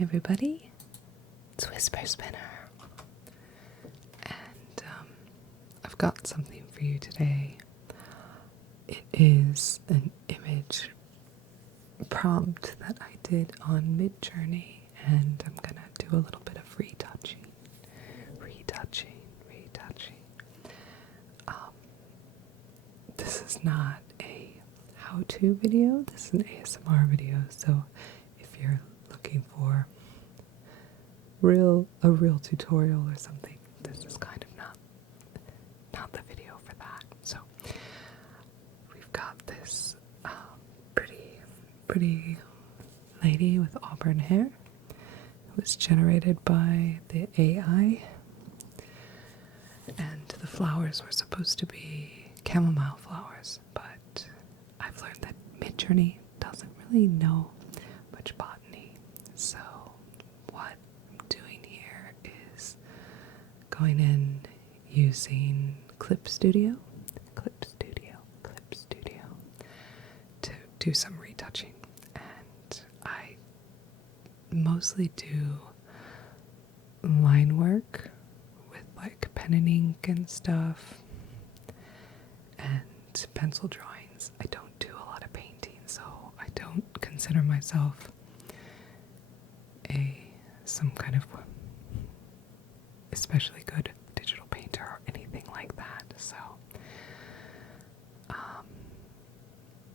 everybody, it's Whisper Spinner, and I've got something for you today. It is an image prompt that I did on Midjourney, and I'm gonna do a little bit of retouching. This is not a how-to video, this is an ASMR video, so if you're looking for a real tutorial or something, this is kind of not the video for that. So we've got this pretty lady with auburn hair. It was generated by the AI, and the flowers were supposed to be chamomile flowers, but I've learned that Midjourney doesn't really know much botany, so what I'm doing here is going in using Clip Studio to do some retouching, and I mostly do line work with like pen and ink and stuff and pencil drawings. I don't do a lot of painting, so I don't consider myself some kind of especially good digital painter or anything like that. So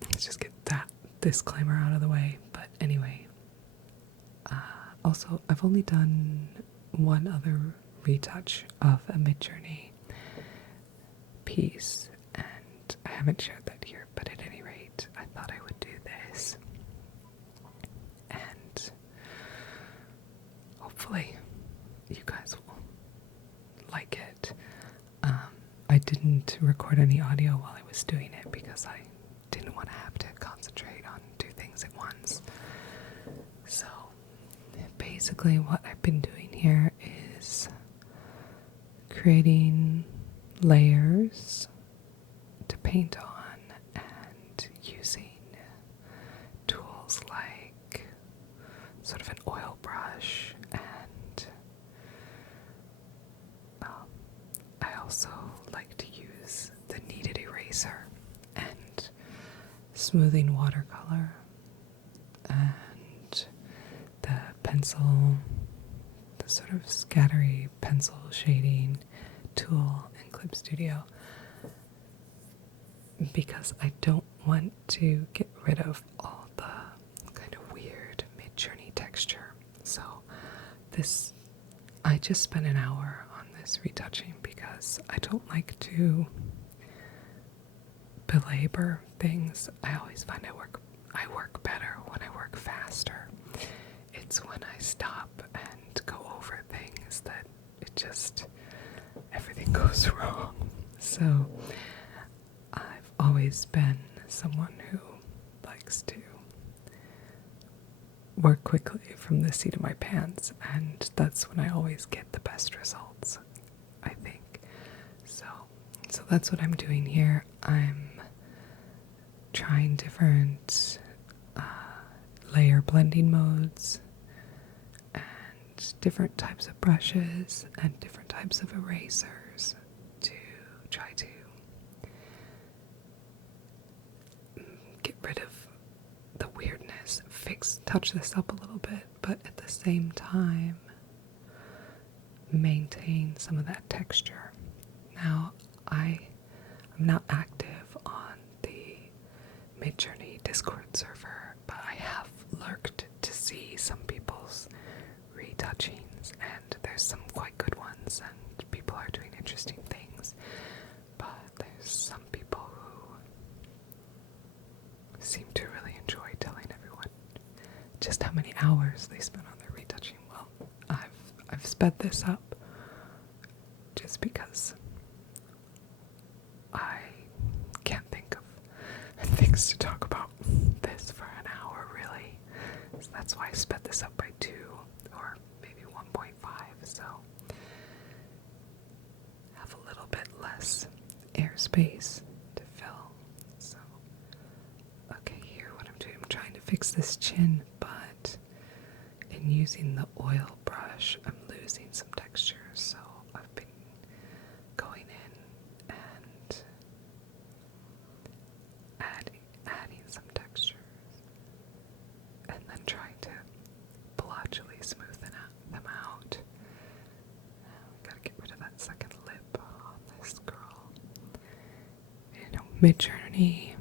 let's just get that disclaimer out of the way. But anyway, also I've only done one other retouch of a Midjourney piece, and I haven't shared that here, but at any rate, I thought I would do this, and hopefully you guys will like it. I didn't record any audio while I was doing it because I didn't want to have to concentrate on two things at once. So basically what I've been doing here is creating layers to paint on and using tools like sort of an oil brush, and I also like to use the kneaded eraser and smoothing watercolor and the pencil, the sort of scattery pencil shading tool in Clip Studio, because I don't want to get rid of all the kind of weird Midjourney texture. So I just spent an hour on this retouching because I don't like to belabor things. I always find I work better when I work faster. It's when I stop and go over things that everything goes wrong. So I've always been someone who likes to work quickly from the seat of my pants, and that's when I always get the best results, I think. So that's what I'm doing here. I'm trying different layer blending modes and different types of brushes and different types of erasers to try to get rid of the weirdness, touch this up a little bit, but at the same time maintain some of that texture. Now, I'm not active on the Midjourney Discord server, but I have lurked to see some people's retouchings, and there's some quite good ones, and people are doing interesting things, but there's some people who seem to really enjoy telling everyone just how many hours they spend on their retouching. Well, I've sped this up just because I can't think of things to talk about this for an hour, really. So that's why I sped this up by 2 or maybe 1.5, so have a little bit less airspace to fill. So okay, here what I'm doing, I'm trying to fix this chin, but in been using the oil brush, I'm losing some texture, so I've been going in and adding some textures, and then trying to blotchily smooth them out. Gotta get rid of that second lip on this girl. You know, Midjourney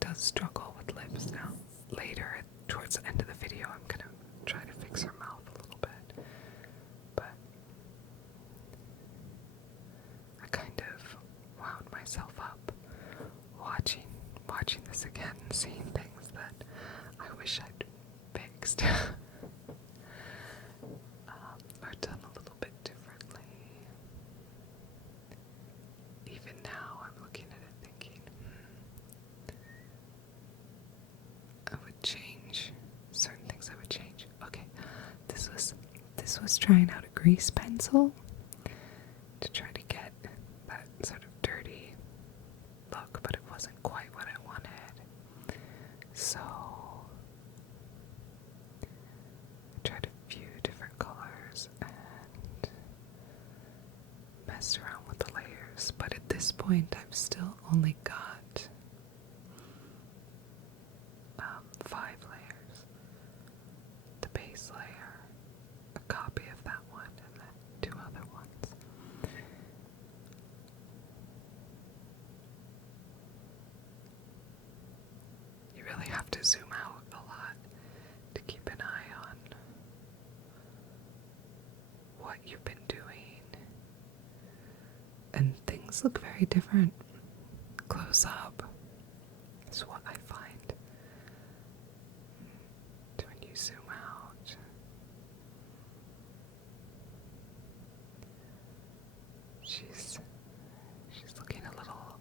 does struggle with lips now. Later, towards the end of the video, I'm gonna try to fix her mouth a little bit. But I kind of wound myself up watching this again, seeing things that I wish I'd fixed. Or done a little bit differently. Even now, I'm looking at it thinking, I would change certain things. I would change. Okay, this was trying out a grease pencil to try to get that sort of dirty look, but it wasn't quite what I wanted. So I tried a few different colors and messed around with the layers, but at this point I've still only got 5 layers. The base layer, a copy of that one, and then 2 other ones. You really have to zoom out a lot to keep an eye on what you've been doing. And things look very different close up, is what I find. When you zoom out, she's looking a little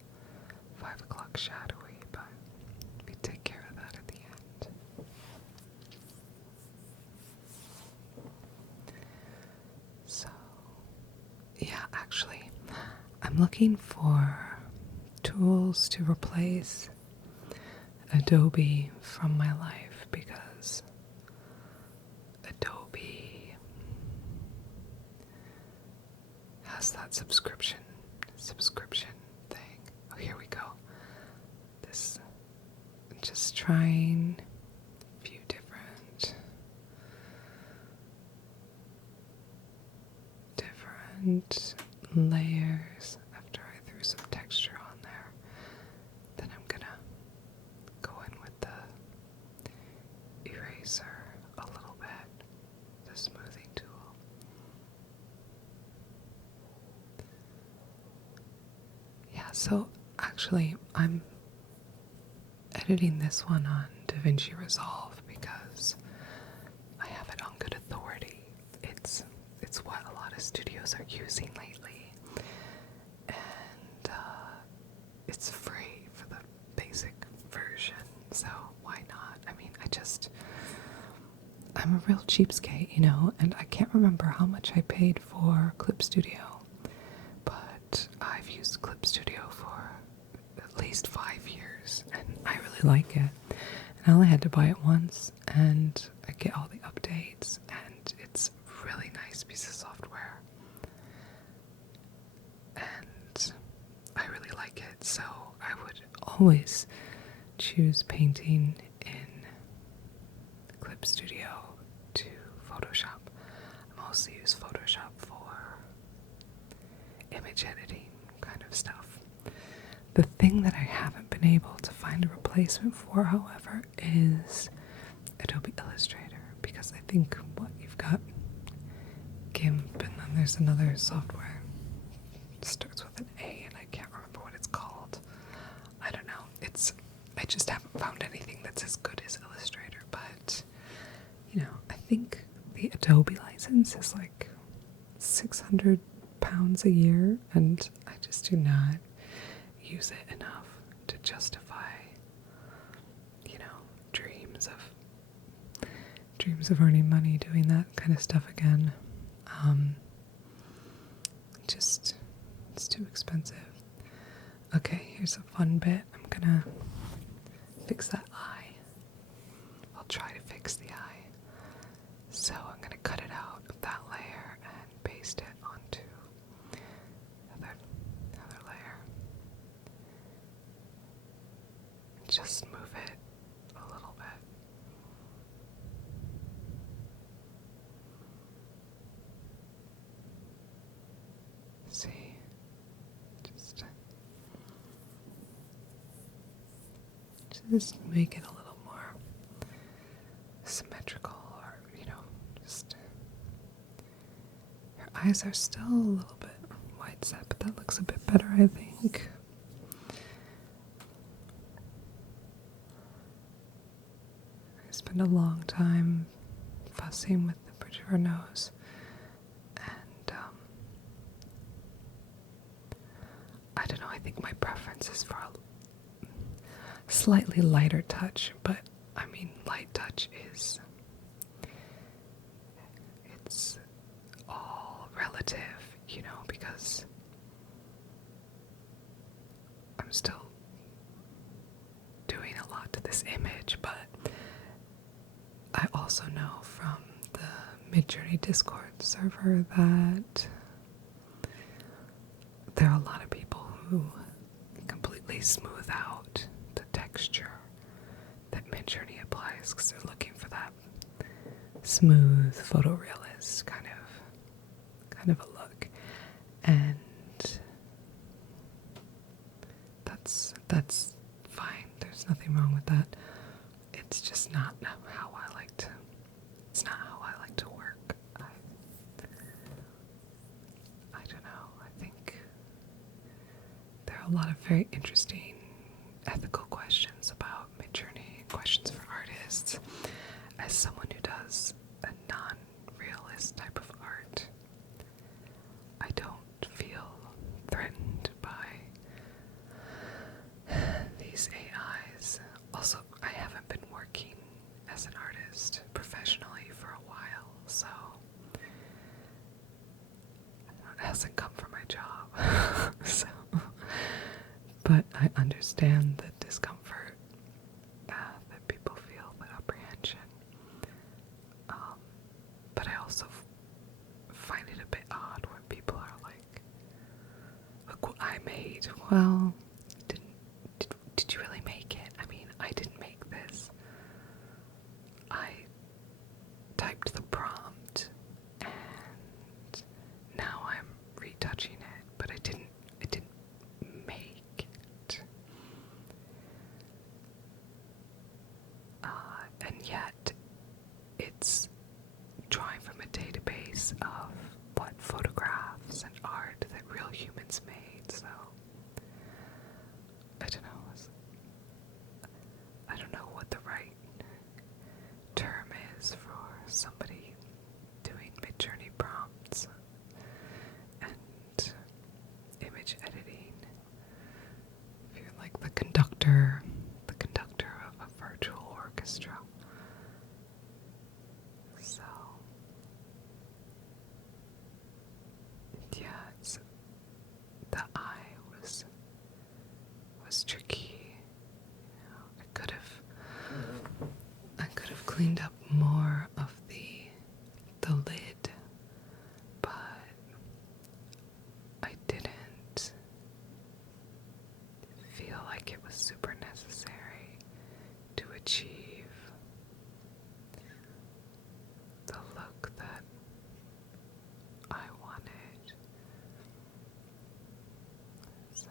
5 o'clock shadowy, but we take care of that at the end. So, yeah, actually, I'm looking for tools to replace Adobe from my life, because Adobe has that subscription thing. Oh, here we go. This, just trying a few different layers after I threw some texture on there. Then I'm gonna go in with the eraser a little bit, the smoothing tool. Yeah, so actually I'm editing this one on DaVinci Resolve because I have it on good authority. It's what a lot of studios are using lately, and it's free for the basic version, so why not? I mean, I'm a real cheapskate, you know, and I can't remember how much I paid for Clip Studio, but I've used Clip Studio for at least 5 years, and I really like it. And I only had to buy it once, and I get all the updates, and it's a really nice piece of software. And I really like it, so I would always choose painting in Clip Studio to Photoshop. I mostly use Photoshop for image editing kind of stuff. The thing that I haven't been able to find a replacement for, however, is Adobe Illustrator, because I think you've got GIMP, and then there's another software. It starts with an A, and I can't remember what it's called. I don't know. I just haven't found anything that's as good as Illustrator, but, you know, I think the Adobe license is like £600 a year, and I just do not use it enough to justify, you know, dreams of earning money doing that kind of stuff again. It's too expensive. Okay, here's a fun bit. I'm gonna fix that eye. I'll try to fix the eye. So I'm going to cut it out of that layer and paste it onto another layer. Just move it a little bit. See, just make it a little more symmetrical, or just your eyes are still a little bit wide set, but that looks a bit better, I think. I spend a long time fussing with the bridge of her nose, and I don't know, I think my preference is for a slightly lighter touch, but I mean, light touch is, it's all relative, because I'm still doing a lot to this image, but I also know from the Midjourney Discord server that there are a lot of people who completely smooth out the texture that Midjourney applies because they're looking for that smooth photorealist kind of a look, and that's fine. There's nothing wrong with that. It's just not how I like to. It's not how I like to work. I don't know. I think there are a lot of very interesting ethical questions about Midjourney, questions for artists. As someone who does a non-realist type of art, I don't feel threatened by these AIs. Also, I haven't been working as an artist professionally for a while, so it hasn't come from my job. But I understand the discomfort that people feel, the apprehension. But I also find it a bit odd when people are like, "Look what I made." Well, did you really make it? I mean, I didn't make this. I typed the prompt, and now I'm retouching it, but I didn't make it. And yet, it's drawing from a database of what photographs and art that real humans made, so I don't know. I don't know what the right term is for somebody doing Midjourney prompts and image editing. If you're like the conductor of a virtual orchestra. So yeah, the eye was tricky. I could have cleaned up more of the lid, but I didn't feel like it was super necessary to achieve the look that I wanted. So,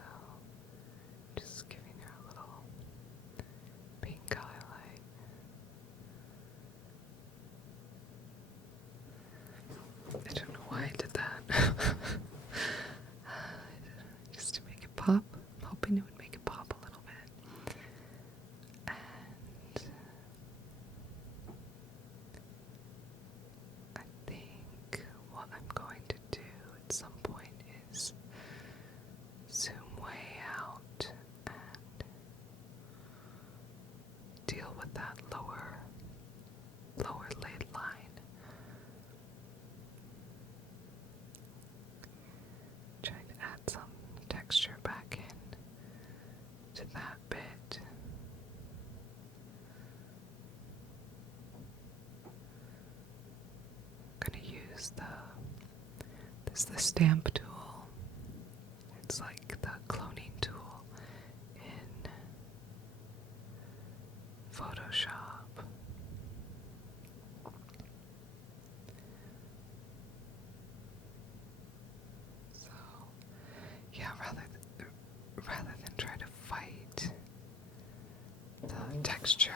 just giving her a little pink highlight. I don't know why I did that. Just to make it pop. I'm hoping it would make it pop a little bit. And I think what I'm going to do at some point is zoom way out and deal with that lower lid line. Trying to add some texture back in to that bit. there's the stamp tool. It's like the cloning tool in Photoshop. So, yeah, rather than try to fight the texture,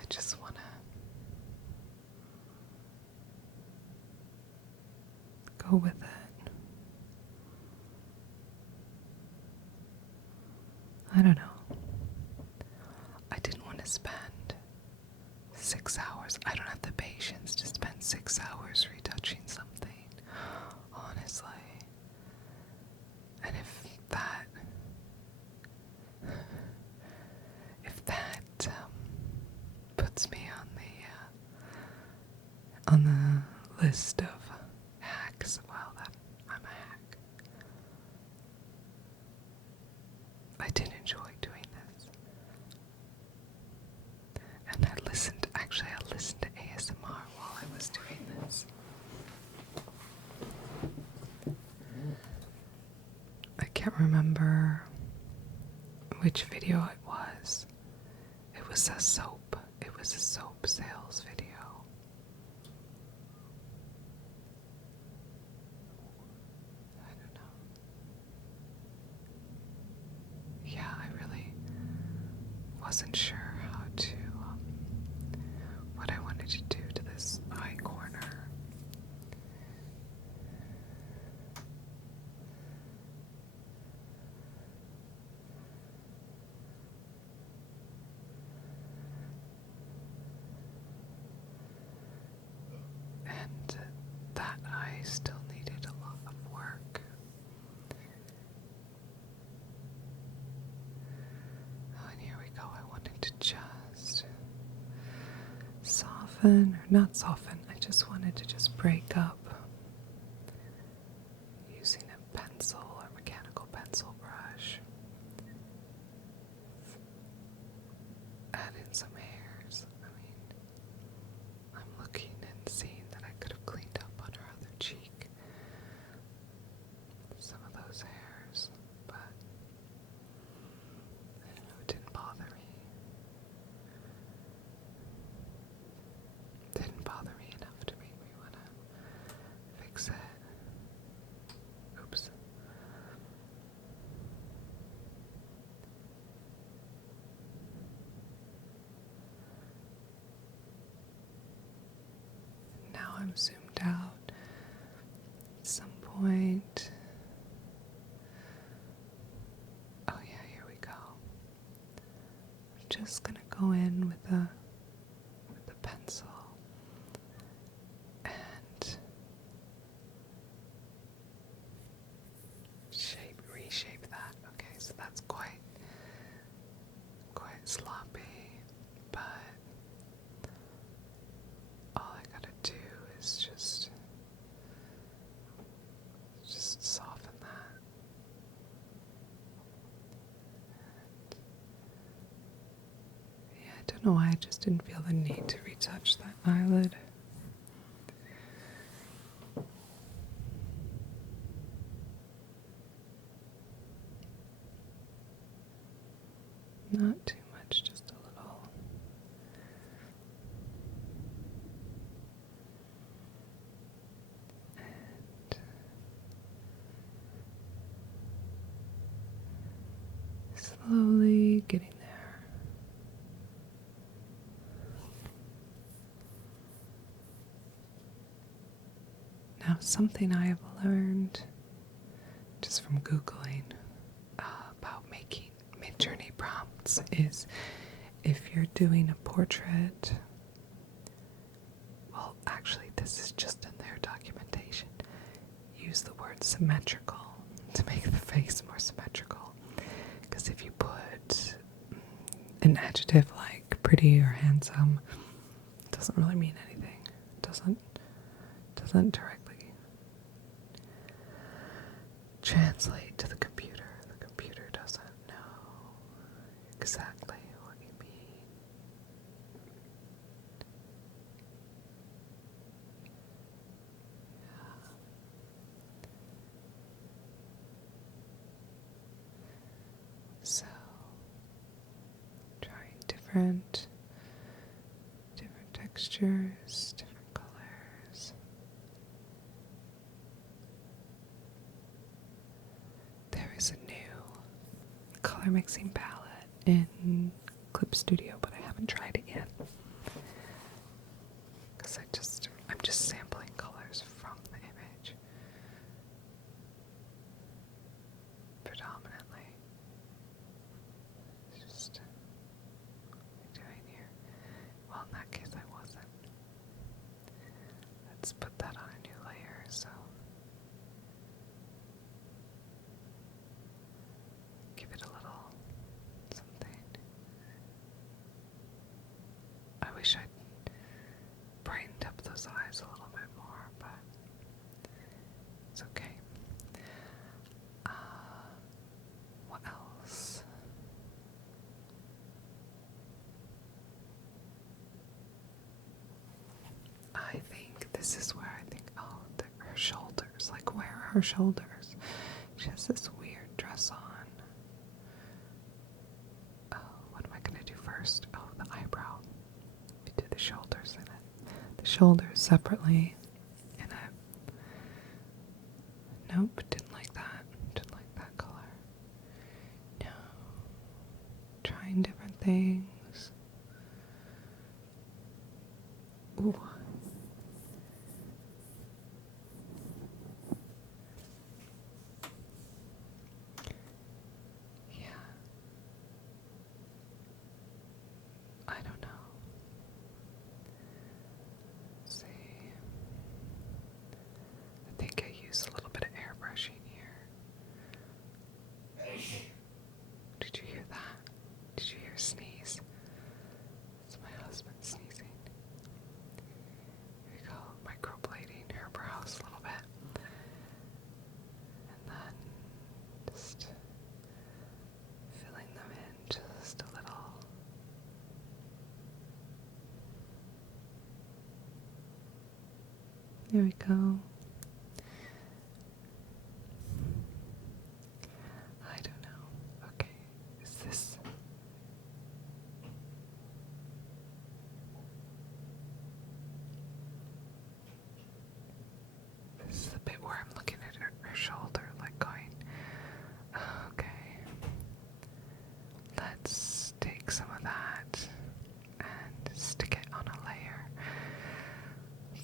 I just want to go with it. I don't know. I didn't want to spend 6 hours. I don't have the patience to spend 6 hours retouching something, honestly. And if that puts me on the list of hacks, well, then I'm a hack. I did enjoy doing this. And I listened to ASMR while I was doing this. I can't remember which video it was. It was a soap sales video. I don't know. Yeah, I really wasn't sure what I wanted to do to this eye corner. And that eye still needed a lot of work. Oh, and here we go. I wanted to just soften, or not soften, I just wanted to just break up using a pencil or mechanical pencil brush. Add in some hairs. I mean, I'm looking and seeing that I could have cleaned up on her other cheek some of those hairs, but I don't know, it didn't bother me. Didn't bother me enough to make me want to fix it. Oops. Now I'm zoomed out. At some point. Oh yeah, here we go. I'm just gonna go in with the pencil and reshape that. Okay, so that's quite sloppy, but all I gotta do is just soften that. Yeah, I don't know why I just didn't feel the need to retouch that eyelid. Not too much, just a little. And slowly getting there. Now, something I have learned just from Googling about making Midjourney prompts is if you're doing a portrait, well, actually, this is just in their documentation, use the word symmetrical to make the face more symmetrical. Because if you put an adjective like pretty or handsome, it doesn't really mean anything. It doesn't directly translate to the computer. The computer doesn't know exactly what you mean. different textures, different colors. There is a new color mixing palette in Clip Studio, but I haven't tried it yet. Because I'm just sampling colors from the image. Predominantly. Just what am I doing here? Well, in that case I wasn't. Let's put that on a new layer, so give it a little something. I wish I'd brightened up those eyes a little bit more, but it's okay. What else? I think this is where her shoulders. Like, where are her shoulders? She has this weird dress on. Oh, what am I gonna do first? Oh, the eyebrow. We do the shoulders in it. The shoulders separately. And nope, didn't like that. Didn't like that color. No. Trying different things. Ooh. Yeah. I don't know. Let's see. I think I use a little bit of airbrushing here. Did you hear that? Did you hear a sneeze? It's my husband sneezing. Here we go, microblading her brows a little bit. And then just filling them in just a little. There we go. I don't know. Okay, is this? This is the bit where I'm looking at her shoulder, like going, okay, let's take some of that and stick it on a layer.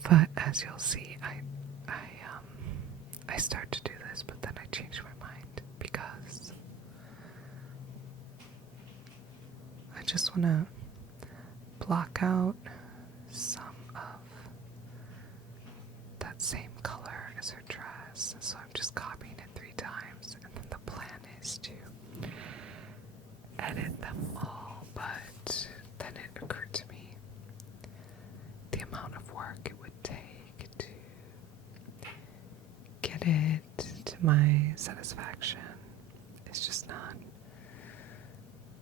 But as you'll see, I start to do this, but then I change my mind because I just want to block out some of that same color as her dress. So I'm just copying it 3 times, and then the plan is to edit them all. But then it occurred to me the amount of work it would take to get it to my satisfaction is just not,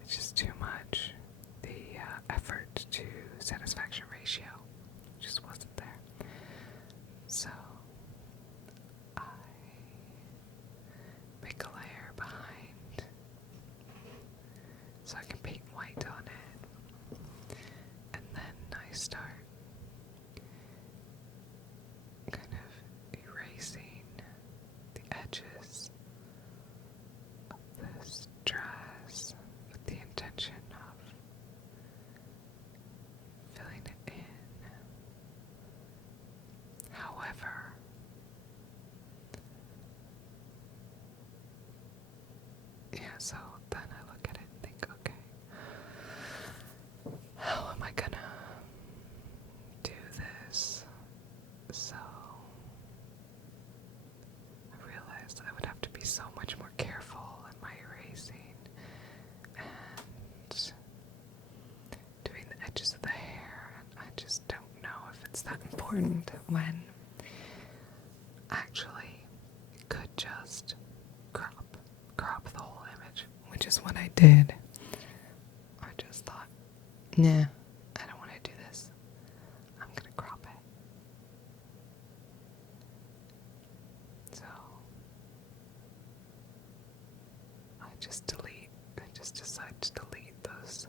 it's just too much. The effort to satisfaction ratio just wasn't there. So I make a layer behind so I can paint white on it, and then I start kind of erasing the edges of this dress with the intention of filling it in. However, yeah, so then I look at it and think, okay, how am I gonna do this? So I realized I would have to be so much more careful in my erasing and doing the edges of the hair, and I just don't know if it's that important when actually it could just crop the whole image, which is what I did. I just thought, nah, I don't want to do this. I'm gonna crop it. So I just decide to delete those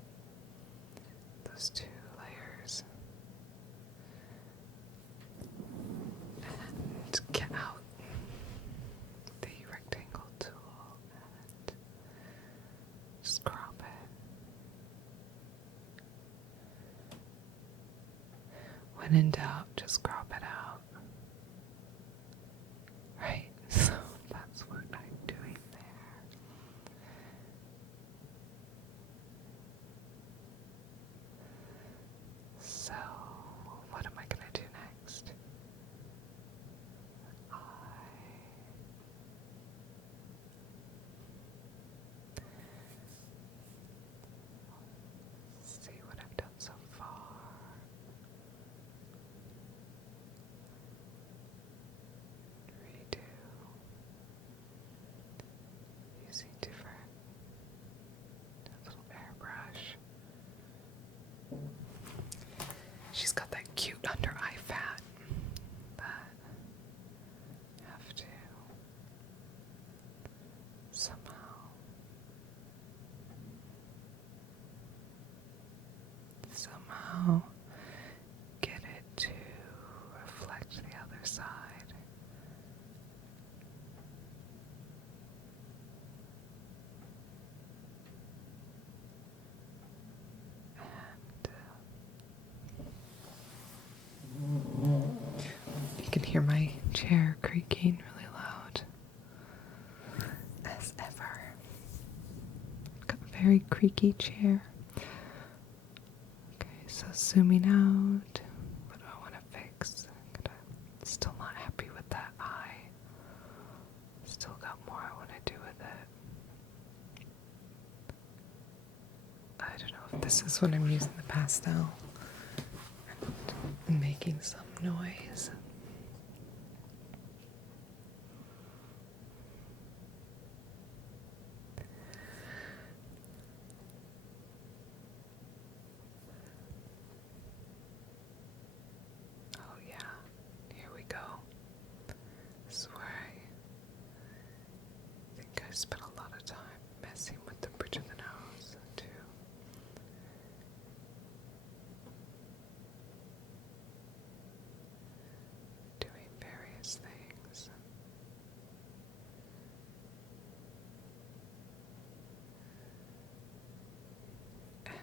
when in doubt, just crop it out. Right, so that's what I'm doing there. So, what am I going to do next? See what I've done so far. Redo. Using different little airbrush. She's got that cute under eye fat that I have to somehow get it to reflect the other side. And you can hear my chair creaking really loud. As ever. Got a very creaky chair. Okay, so zooming out. What do I want to fix? Still not happy with that eye. Still got more I want to do with it. I don't know if this is when I'm using the pastel and making some noise. Oh yeah, here we go. This is where I think I spent a lot of time messing with the bridge of the nose too. Doing various things. And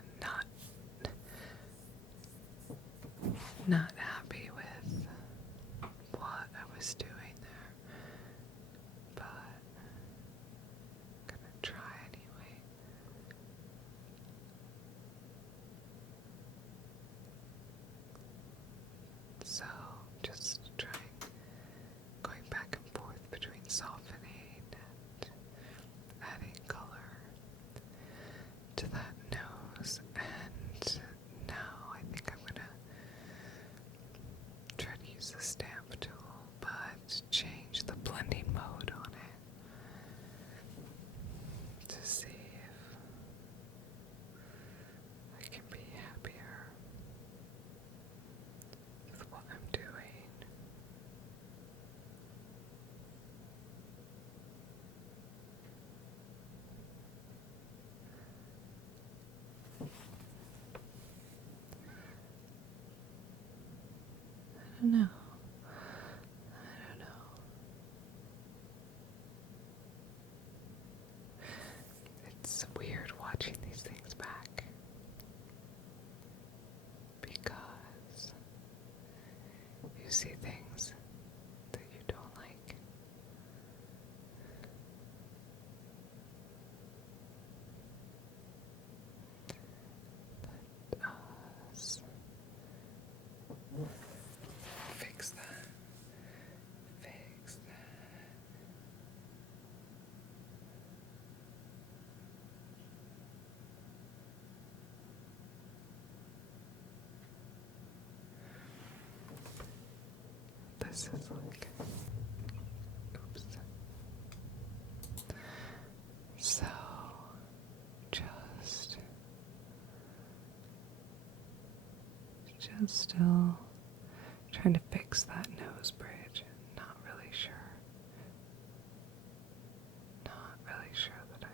not happy with what I was doing there. But I'm gonna try anyway. So just trying, going back and forth between softening and adding color to that nose. And now I think I'm gonna try to use the stamp tool, but change the blending mode on it to see if I can be happier with what I'm doing. I don't know. It's weird watching these things back because you see things that you don't like. Let us fix that. Fix that. This is like, oops. So, just still trying to fix that nose bridge. Not really sure. Not really sure that I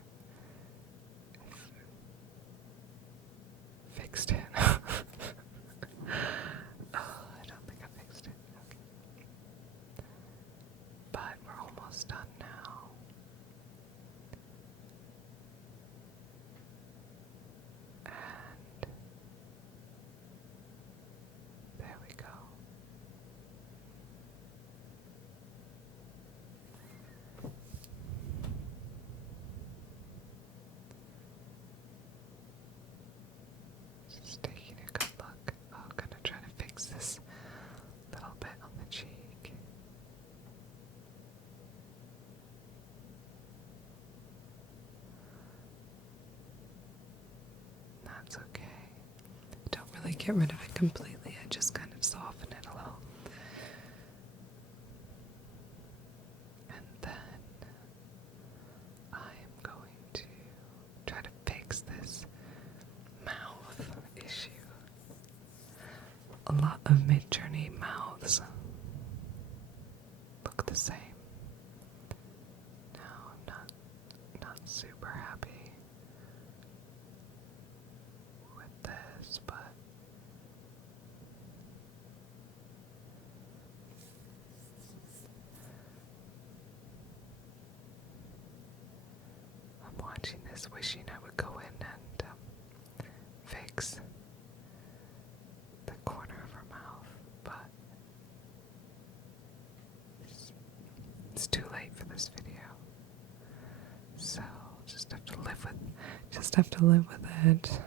fixed it. Oh, I don't think I fixed it. Okay. But we're almost done now. And there we go. really get rid of it completely. I just kind of soften it a little. And then I am going to try to fix this mouth issue. A lot of Midjourney mouths look the same. Now I'm not super happy with this, but I'm watching this, wishing I would go in and fix the corner of her mouth, but it's too late for this video. So just have to live with it.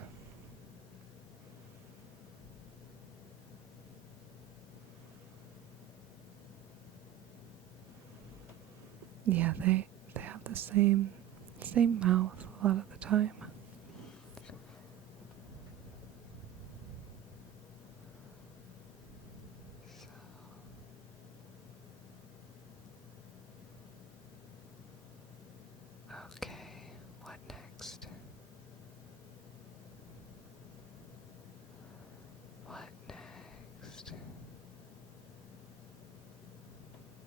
Yeah, they have the same mouth a lot of the time. Okay, what next? What next?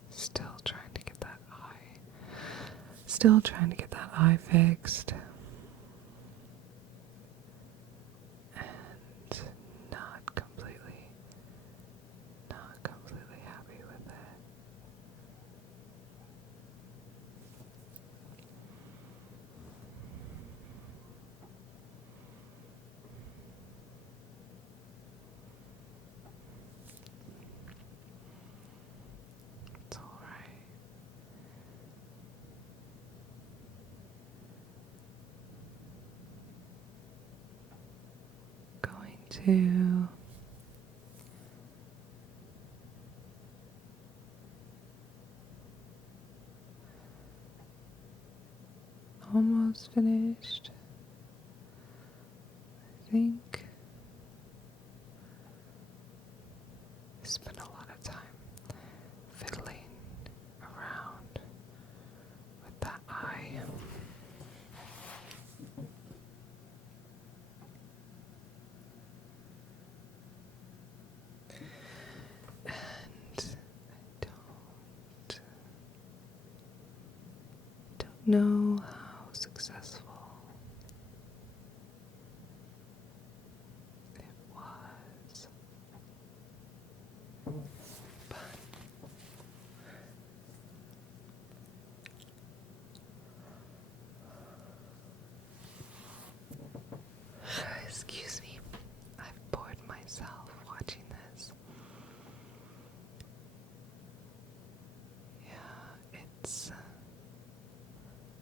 Still trying to get that eye. Still trying to get that eye fixed. And not completely happy with it. It's alright. Going to almost finished, I think. Spent a lot of time fiddling around with that eye. And I don't know how successful it was. Excuse me, I've bored myself watching this. Yeah, it's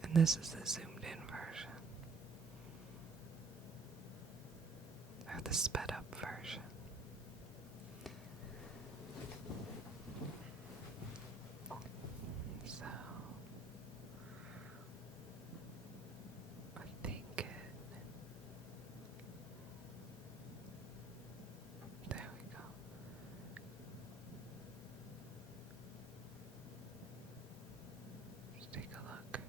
and this is the zoomed in version, or the sped up version. So I think there we go. Just take a look.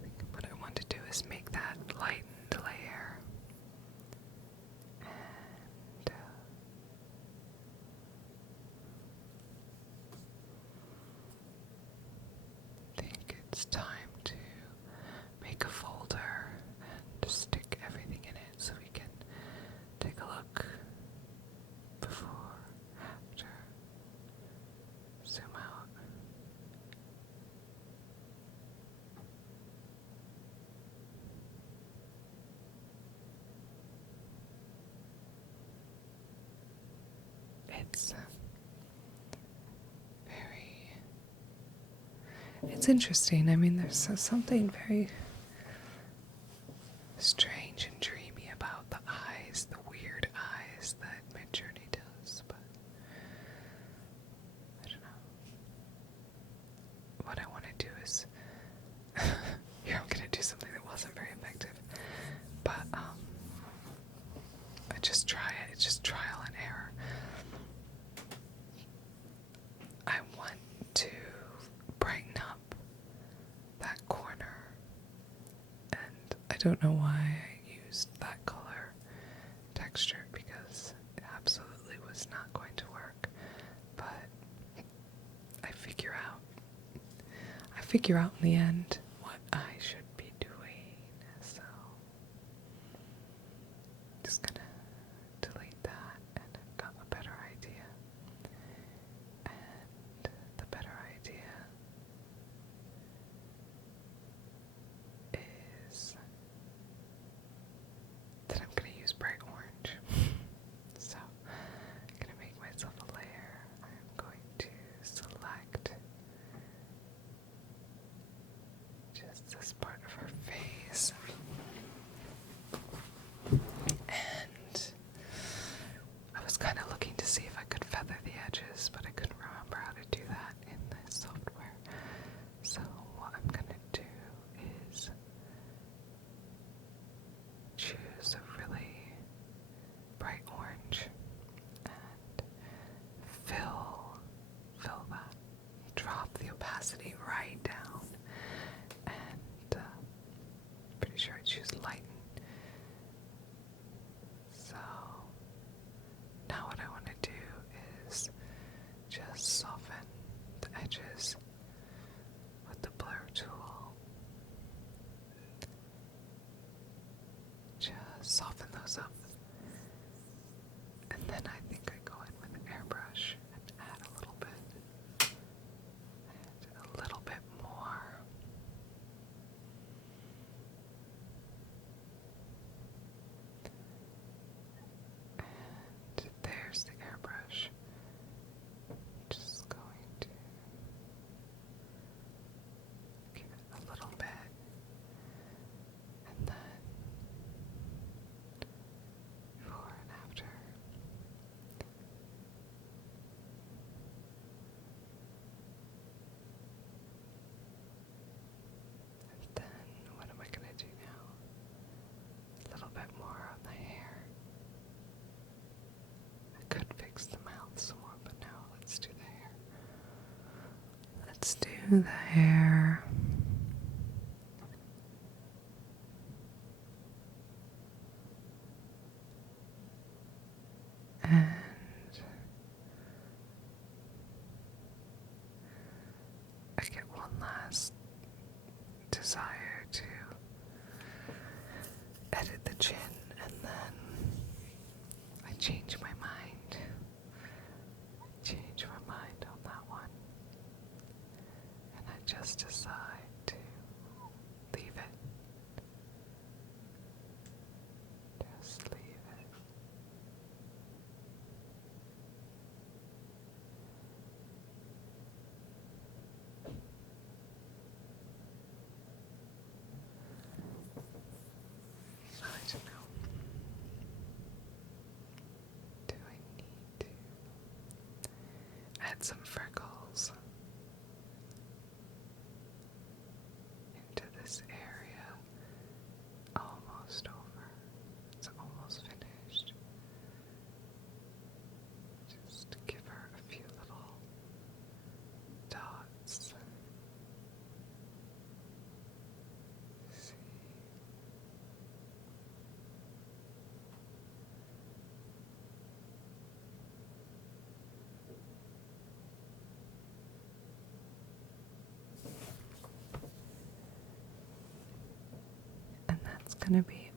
I think what I want to do is make that lightened layer. And I think it's time to make a folder and stick everything in it so we can take a look before, after, zoom out. It's interesting. I mean, there's something very strange and dreamy about the eyes, the weird eyes that Midjourney does, but I don't know. What I want to do is here I'm going to do something that wasn't very effective, but I just try it. It's just trial and error. I want to brighten up that corner, and I don't know why I used that color texture because it absolutely was not going to work, but I figure out in the end what I should be doing, so just gonna delete that, and I've got a better idea. And the better idea is that I'm gonna use bright orange. So I'm gonna make myself a layer. I'm going to select just this part of her face. And I was kind of looking to see if I could feather the edges, but I couldn't remember how to do that in this software. So what I'm going to do is choose a really bright orange and fill that. Drop the opacity right down, and pretty sure I choose lighten. So now what I want to do is just soften the edges with the blur tool. Just soften those up. And then I think I go in with an airbrush and add a little bit. Add a little bit more. And there's the airbrush. Just going to give it a little bit, and then before and after. And then what am I going to do now? A little bit more on the hair. I could fix the mouth some more, but no, let's do the hair. Let's do the hair. And I get one last desire to edit the chin, and then I change my mind. Change my mind on that one. And I just decide to leave it. Just leave it. I don't know. Do I need to add some freckles into this area? Almost over. It's almost finished. Just to give her a few little dots. See. And that's going to be